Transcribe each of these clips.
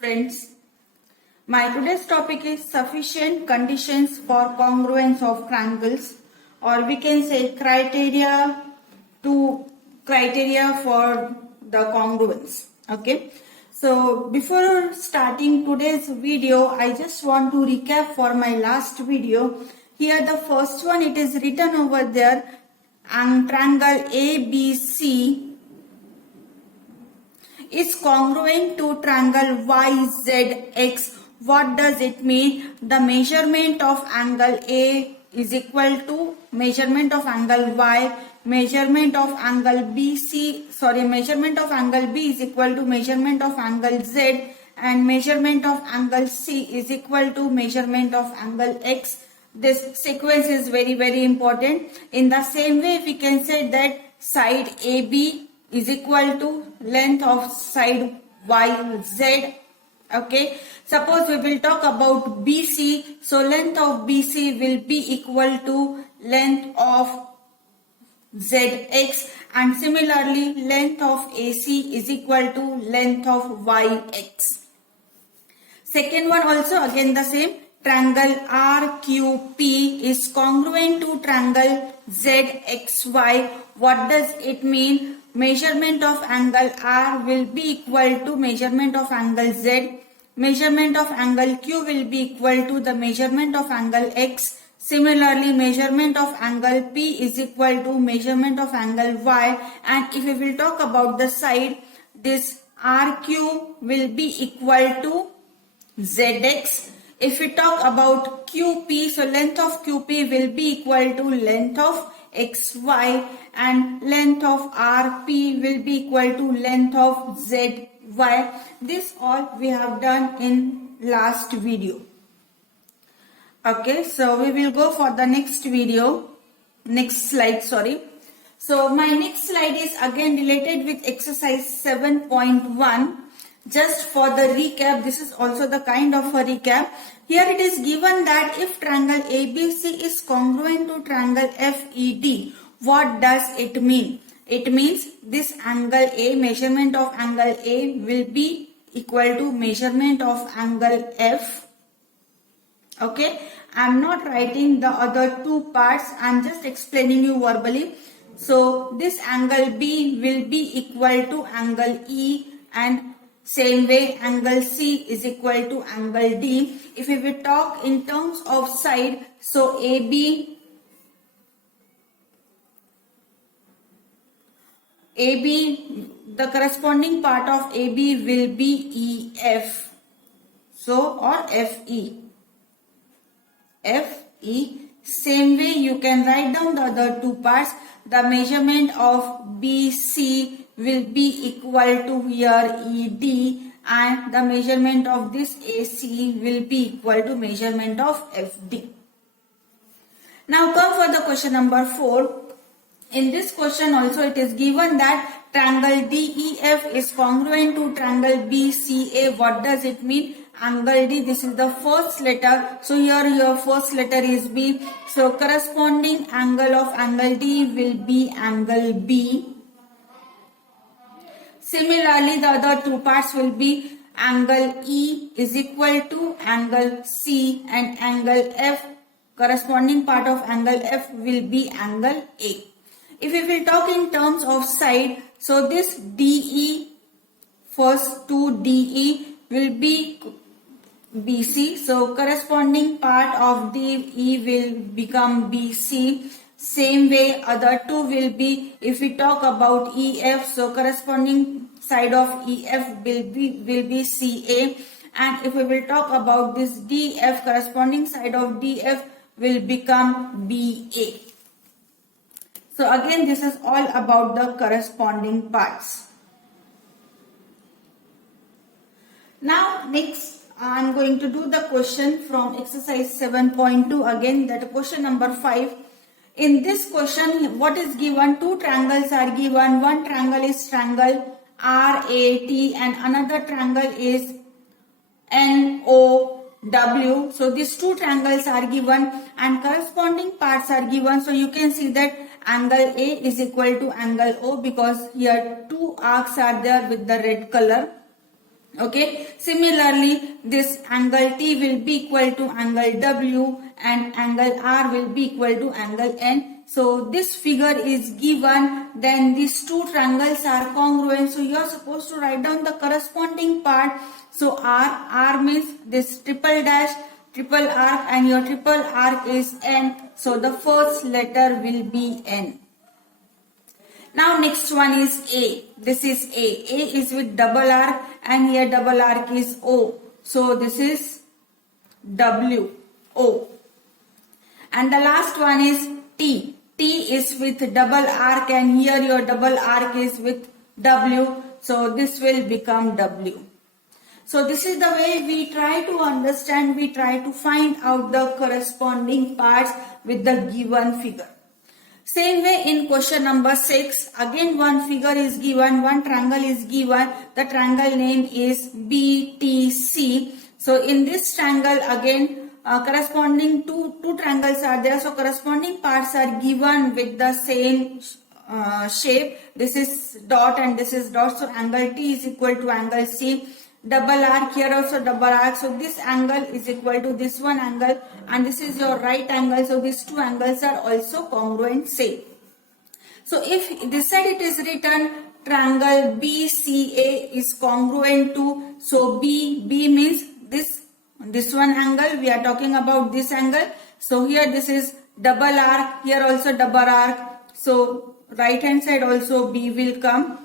Friends, my today's topic is sufficient conditions for congruence of triangles, or we can say criteria for the congruence. Okay, so before starting today's video, I just want to recap for my last video. Here the first one, it is written over there, and triangle ABC is congruent to triangle YZX. What does it mean? The measurement of angle A is equal to measurement of angle Y, measurement of angle B is equal to measurement of angle Z, and measurement of angle C is equal to measurement of angle X. This sequence is very important. In the same way, we can say that side AB is equal to length of side YZ. Okay, suppose we will talk about BC, so length of BC will be equal to length of ZX, and similarly length of AC is equal to length of YX. Second one also again the same, triangle RQP is congruent to triangle ZXY. What does it mean? Measurement of angle R will be equal to measurement of angle Z. Measurement of angle Q will be equal to the measurement of angle X. Similarly, measurement of angle P is equal to measurement of angle Y. And if we will talk about the side, this RQ will be equal to ZX. If we talk about QP, so length of QP will be equal to length of XY, and length of RP will be equal to length of ZY. This all we have done in last video. Okay, so we will go for the next slide. So my next slide is again related with exercise 7.1. Just for the recap, this is also the kind of a recap. Here it is given that if triangle ABC is congruent to triangle FED, what does it mean? It means this angle A, measurement of angle A will be equal to measurement of angle F. Okay, I am not writing the other two parts, I am just explaining you verbally. So this angle B will be equal to angle E, and same way angle C is equal to angle D. If we will talk in terms of side, so AB, the corresponding part of AB will be EF. So, or FE. Same way you can write down the other two parts. The measurement of BC will be equal to here ED, and the measurement of this AC will be equal to measurement of FD. Now come for the question number 4. In this question also it is given that triangle DEF is congruent to triangle BCA. What does it mean? Angle D, this is the first letter, so here your first letter is B, so corresponding angle of angle D will be angle B. Similarly, the other two parts will be angle E is equal to angle C, and angle F, corresponding part of angle F will be angle A. If we will talk in terms of side, so this DE, first to DE will be BC, so corresponding part of DE will become BC. Same way other two will be, if we talk about EF, so corresponding side of EF will be CA, and if we will talk about this DF, corresponding side of DF will become BA. So again this is all about the corresponding parts. Now next I am going to do the question from exercise 7.2 again, that question number 5. In this question, what is given? Two triangles are given. One triangle is triangle RAT and another triangle is NOW. So these two triangles are given and corresponding parts are given. So you can see that angle A is equal to angle O because here two arcs are there with the red color. Okay, similarly this angle T will be equal to angle W and angle R will be equal to angle N. So this figure is given, then these two triangles are congruent. So you are supposed to write down the corresponding part. So R means this triple dash, triple arc, and your triple arc is N. So the first letter will be N. Now next one is A. This is A. A is with double arc and here double arc is O. So this is W, O. And the last one is T. T is with double arc and here your double arc is with W. So this will become W. So this is the way we try to understand, we try to find out the corresponding parts with the given figure. Same way in question number 6, again one figure is given, one triangle is given, the triangle name is BTC. So in this triangle again corresponding two triangles are there, so corresponding parts are given with the same shape. This is dot and this is dot, so angle T is equal to angle C. Double arc, here also double arc, so this angle is equal to this one angle and this is your right angle, so these two angles are also congruent same. So if this side it is written triangle BCA is congruent to, so B means this one angle, we are talking about this angle. So here this is double arc, here also double arc, so right hand side also B will come.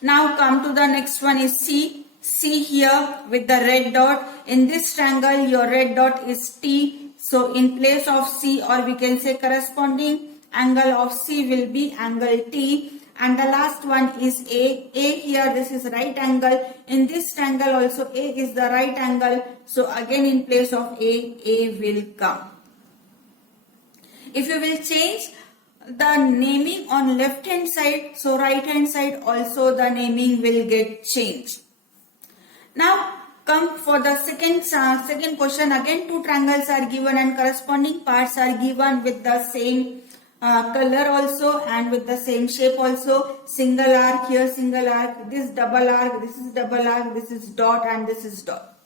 Now come to the next one is C. C here with the red dot. In this triangle your red dot is T. So in place of C, or we can say corresponding angle of C will be angle T. And the last one is A. A here, this is right angle. In this triangle also A is the right angle. So again in place of A will come. If you will change the naming on left hand side, so right hand side also the naming will get changed. Now come for the second question. Again two triangles are given and corresponding parts are given with the same color also and with the same shape also. Single arc, here single arc, this double arc, this is double arc, this is dot and this is dot.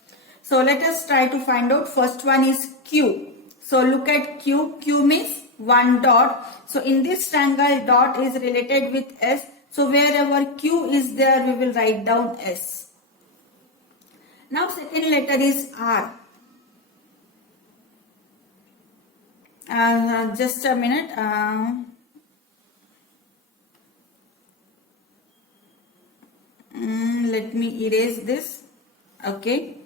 So let us try to find out. First one is Q. So look at Q. Q means one dot. So in this triangle dot is related with S. So wherever Q is there we will write down S. Now second letter is R. Just a minute. Let me erase this. Okay.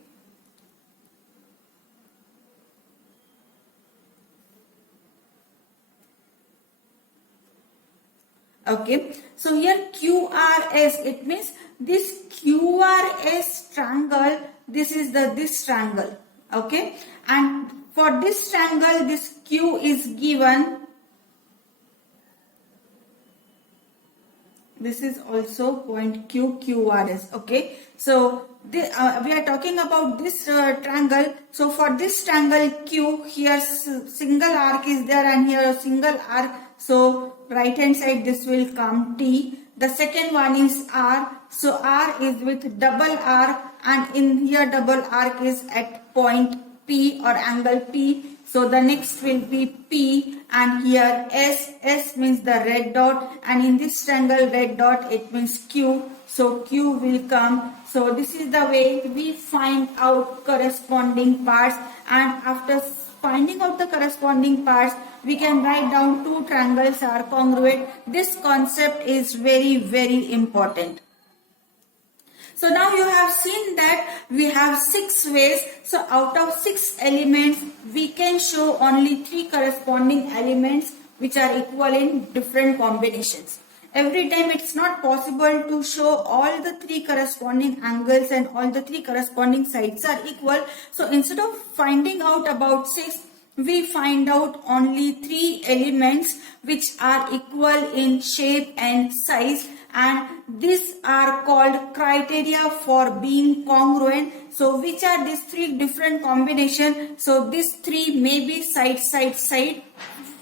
Okay. So here QRS, it means this QRS triangle, this is this triangle. Okay. And for this triangle, this Q is given. This is also point Q, QRS. Okay. So we are talking about this triangle. So for this triangle Q, here single arc is there and here a single arc. So right hand side this will come T. The second one is R. So R is with double arc and in here double arc is at point P or angle P. So the next will be P and here S. S means the red dot and in this triangle red dot it means Q. So Q will come. So this is the way we find out corresponding parts, and after finding out the corresponding parts we can write down two triangles are congruent. This concept is very, very important. So now you have seen that we have 6 ways. So out of 6 elements, we can show only 3 corresponding elements which are equal in different combinations. Every time it's not possible to show all the 3 corresponding angles and all the 3 corresponding sides are equal. So instead of finding out about 6, we find out only 3 elements which are equal in shape and size, and these are called criteria for being congruent. So which are these 3 different combinations? So these 3 may be side,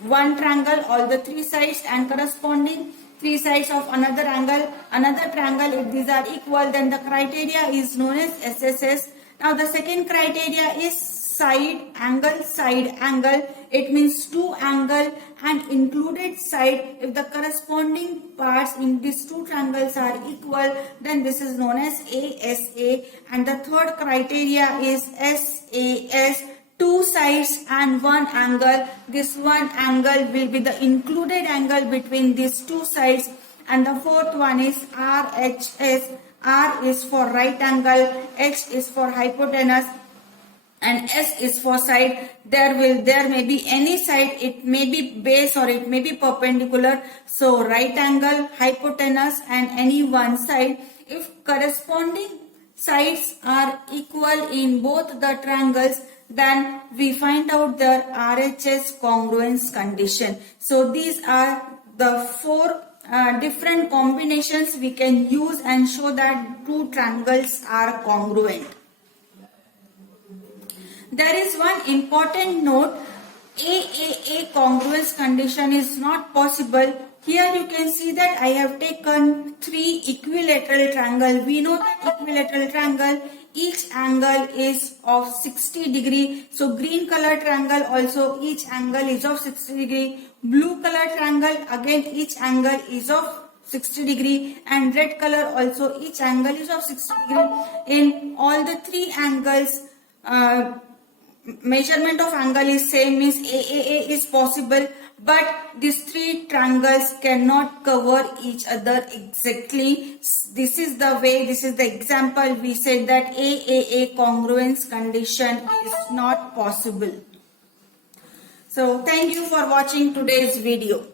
one triangle, all the 3 sides, and corresponding three sides of another triangle, if these are equal, then the criteria is known as SSS. Now the second criteria is side angle. It means two angle and included side. If the corresponding parts in these two triangles are equal, then this is known as ASA. And the third criteria is SAS, two sides and one angle. This one angle will be the included angle between these two sides. And the fourth one is RHS. R is for right angle, H is for hypotenuse, and S is for side. There may be any side, it may be base or it may be perpendicular. So right angle, hypotenuse and any one side. If corresponding sides are equal in both the triangles, then we find out the RHS congruence condition. So these are the four different combinations we can use and show that two triangles are congruent. There is one important note. AAA congruence condition is not possible. Here you can see that I have taken three equilateral triangle. We know that equilateral triangle, each angle is of 60 degree. So green color triangle also each angle is of 60 degree. Blue color triangle again each angle is of 60 degree, and red color also each angle is of 60 degree. In all the three angles, measurement of angle is same, means AAA is possible, but these three triangles cannot cover each other exactly. This is the way, this is the example we said that AAA congruence condition is not possible. So thank you for watching today's video.